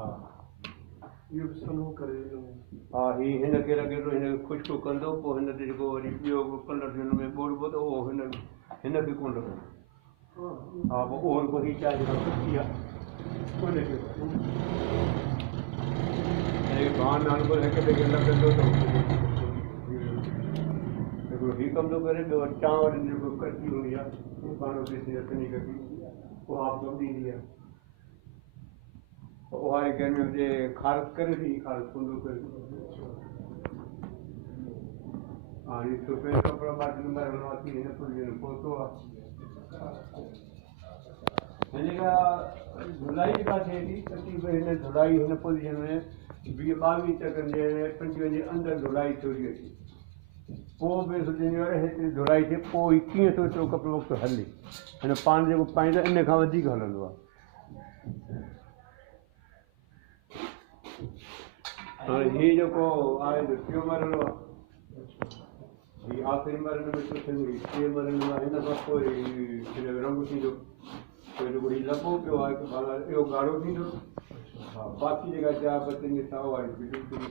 हाँ इहो बि सन्हो करे हाँ ही हिन खे लॻे थो हिन खे ख़ुश्क कंदो पोइ हिन ते जेको वरी ॿियो कलर हिन में ॿोड़िबो त उहो हिन खे कोन लॻंदो हाँ पोइ ओर को ही चाहे जेका सुठी आहे उनखे भान हाणे को हिक ॿिए खे लॻंदो त हिकिड़ो ही कम थो करे ॿियो चांवर जेको कची हूंदी आहे उहो पाण ॾिसी रखंदी कची उहा कमु ॾींदी आहे उहा गर्मी हुजे ख़ारिश करे थी ख़ारिश कुंडो करे हाँ ये सफ़ेद कपिड़ा बाटल में हलवाती है पुलिस ने पोतो हिन का धुलाई का थिए थी तकलीफ़ हिन धुलाई हिन पोजीशन में 22 सेकंड जे 25 जे अंदरि धुलाई थी अचे पोइ बि सोचींदो आहे हिते धुलाई थिए पोइ कीअं थो एतिरो कपिड़ो वक़्तु हले हिन पाण जेको पाईंदो इन खां वधीक हलंदो आहे हाणे हीउ जेको आहे जो टियों मरलो आहे हीउ आख़िरी मरल में थो थिए टे मरल में हिन खां पोइ हिन जो रंग थींदो पोइ जेको हीउ लॻो पियो आहे इहो ॻाढ़ो थींदो हा बाक़ी जेका चार बचनि साओ आहे बिल्कुलु